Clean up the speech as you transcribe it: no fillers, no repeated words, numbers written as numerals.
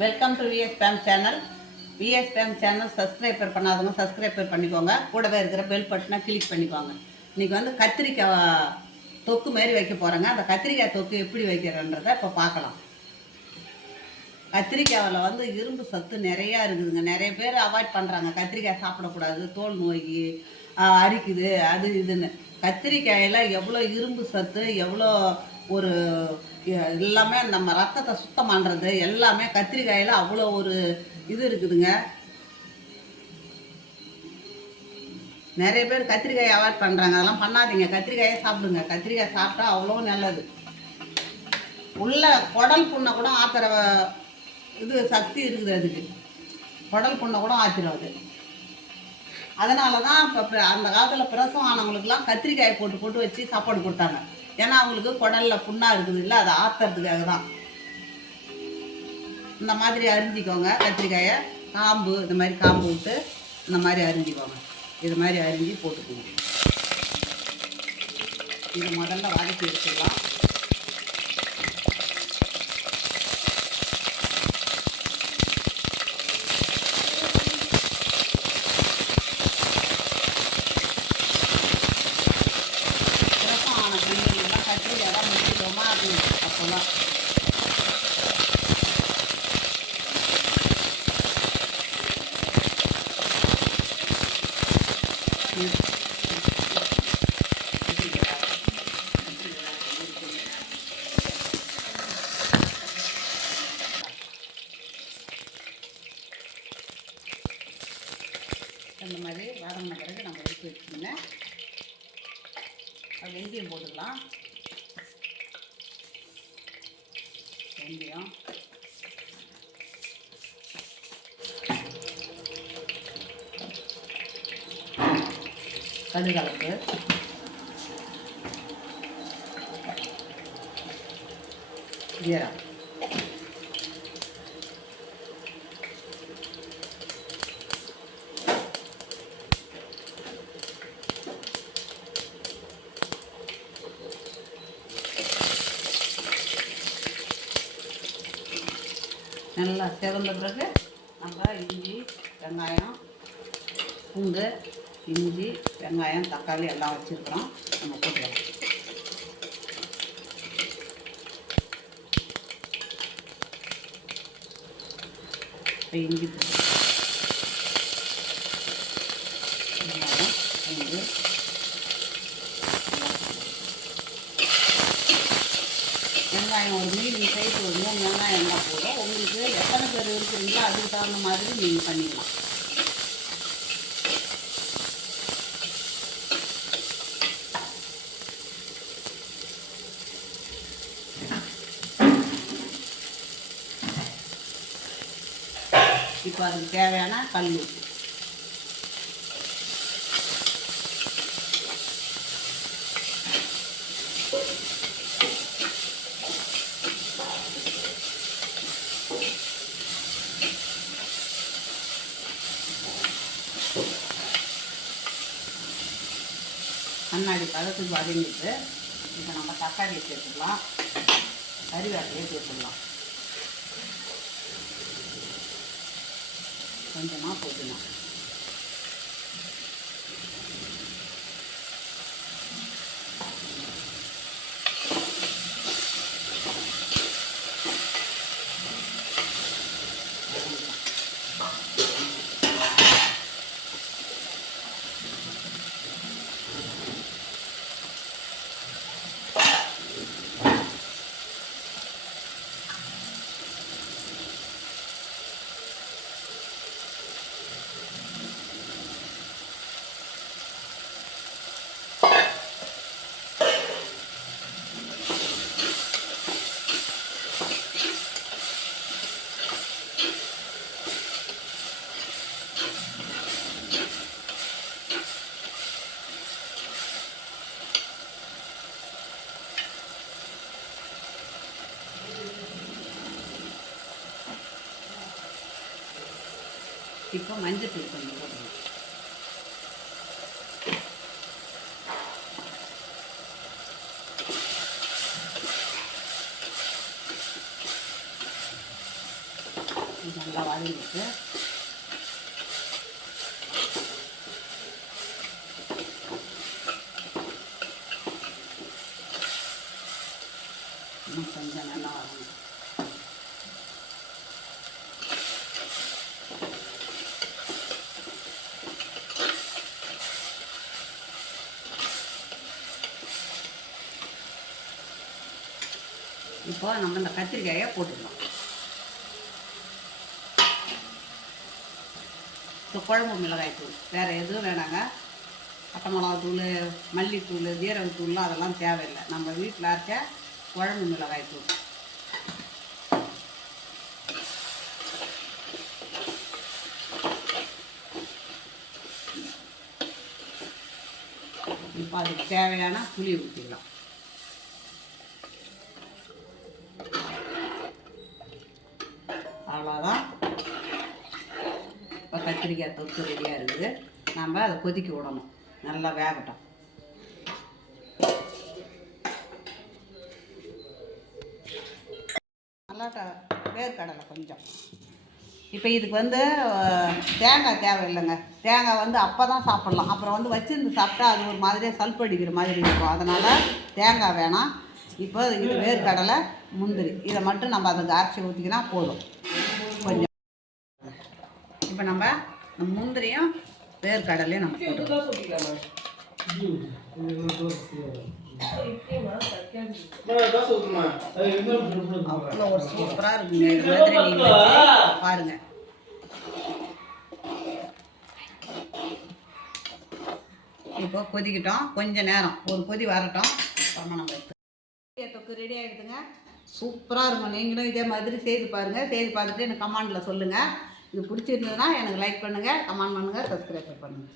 Welcome to VSPM channel. VSPM channel subscriber பண்ணாதவங்க subscriber பண்ணிக்கோங்க. கூடவே இருக்கிற பெல் பட்டனை கிளிக் பண்ணிக்கோங்க. இன்றைக்கி வந்து கத்திரிக்காய் தொக்கு மாரி வைக்க போகிறேங்க. அந்த கத்திரிக்காய் தொக்கு எப்படி வைக்கிறன்றதை இப்போ பார்க்கலாம். கத்திரிக்காயில் வந்து இரும்பு சத்து நிறையா இருக்குதுங்க. நிறைய பேர் அவாய்ட் பண்ணுறாங்க, கத்திரிக்காய் சாப்பிடக்கூடாது, தோல் நோய் அரிக்குது அது இதுன்னு. கத்திரிக்காயில் எவ்வளோ இரும்பு சத்து, எவ்வளோ ஒரு எல்லாமே நம்ம ரத்தத்தை சுத்தம் பண்ணுறது எல்லாமே கத்திரிக்காயில் அவ்வளோ ஒரு இது இருக்குதுங்க. நிறைய பேர் கத்திரிக்காயை அவாய்ட் பண்ணுறாங்க, அதெல்லாம் பண்ணாதீங்க. கத்திரிக்காயை சாப்பிடுங்க. கத்திரிக்காய் சாப்பிட்டா அவ்வளோ நல்லது. உள்ள குடல் புண்ணை கூட ஆத்துற இது சக்தி இருக்குது. அதுக்கு குடல் புண்ணை கூட ஆத்திரும் அது. அதனால தான் இப்போ அந்த காலத்தில் பிரசவம் ஆனவங்களுக்குலாம் கத்திரிக்காயை போட்டு போட்டு வச்சு சாப்பாடு கொடுத்தாங்க. ஏன்னா அவங்களுக்கு குடலில் புண்ணாக இருக்குது இல்லை, அதை ஆற்றுறதுக்காக தான். இந்த மாதிரி அரிஞ்சிக்கோங்க. கத்திரிக்காயை காம்பு இந்த மாதிரி காம்பு விட்டு இந்த மாதிரி அரிஞ்சிக்கோங்க. இது மாதிரி அரிஞ்சு போட்டுக்கோங்க. இது முதல்ல வதக்கி வச்சுக்கலாம். கத்திரிக்காய் தான் முடிச்சிட்டோமா அப்படின்னு அப்போல்லாம் இந்த மாதிரி வதங்கின பிறகு நம்ம எடுத்து வச்சுக்கோங்க. வெந்தயம் போட்டுக்கலாம். வெந்தயம், கடுகலப்பு, ஜீரகம், நல்லா சிவந்த பிறகு நம்ம இஞ்சி, வெங்காயம், பூண்டு, இஞ்சி, வெங்காயம், தக்காளி எல்லாம் வச்சுருக்கிறோம். நம்ம போட்டுக்கலாம். இஞ்சி, வெங்காயம், பூண்டு, வெங்காயம் ஒரு மீடியம் சைஸ் ஒரு 3 வெங்காயம் இருந்தால் போதும். உங்களுக்கு எத்தனை பேர் இருக்கிறீங்களோ அதுக்கு தகுந்த மாதிரி நீங்கள் பண்ணிக்கலாம். இப்போ அதுக்கு தேவையான கல் உப்பு, கண்ணாடி பதத்துக்கு வதங்கிட்டு இப்போ நம்ம தக்காளியை சேர்த்துக்கலாம். கறிவேப்பிலையை சேர்த்துக்கலாம். கொஞ்சமாக போட்டுக்கலாம். இப்போ மஞ்சள் தூள் கொஞ்சம் போடணும். நல்லா வதங்கிட்டு இன்னும் கொஞ்சம் நல்லா வதங்கணும். இப்போ நம்ம இந்த கத்திரிக்காயை போட்டுக்கலாம். இப்போ குழம்பு மிளகாய் தூள் வேறு எதுவும் வேணாங்க. பட்டை மிளகாத்தூள், மல்லித்தூள், ஜீரகத்தூள்லாம் அதெல்லாம் தேவையில்லை. நம்ம வீட்டில் அரைச்ச குழம்பு மிளகாய் தூள். இப்போ அதுக்கு தேவையான புளி ஊற்றிக்கலாம். அவ்வளோதான். இப்போ கத்திரிக்காய் தொக்கு ரெடியாக இருக்குது. நம்ம அதை கொதிக்க விடணும், நல்லா வேகட்டும். நல்லா வேர்க்கடலை கொஞ்சம். இப்போ இதுக்கு தேங்காய் தேவையில்லைங்க. தேங்காய் அப்போ தான் சாப்பிட்லாம். அப்புறம் வச்சிருந்து சாப்பிட்டா அது ஒரு மாதிரியாக சல்படிக்கிற மாதிரி இருக்கும். அதனால் தேங்காய் வேணாம். இப்போ இது வேர்க்கடலை, முந்திரி இதை மட்டும் நம்ம அதுக்கு அரைச்சி ஊற்றிக்கினா போதும். கொஞ்சம் இப்போ நம்ம முந்திரியும் வேர்க்கடலையும் நம்ம போட்டுக்கலாம். அவ்வளோ ஒரு சூப்பராக இருக்குங்க. இது மாதிரி நீங்கள் பாருங்கள். இப்போ கொதிக்கிட்டோம், கொஞ்சம் நேரம் ஒரு கொதி வரட்டும். அப்புறமா நம்ம தொக்கு ரெடி ஆகிடுதுங்க. சூப்பராக இருக்கும். நீங்களும் இதே மாதிரி செய்து பாருங்கள். செய்து பார்த்துட்டு எனக்கு கமெண்டில் சொல்லுங்கள். இது பிடிச்சிருந்ததுன்னா எனக்கு லைக் பண்ணுங்கள், கமெண்ட் பண்ணுங்கள், சப்ஸ்கிரைப் பண்ணுங்கள்.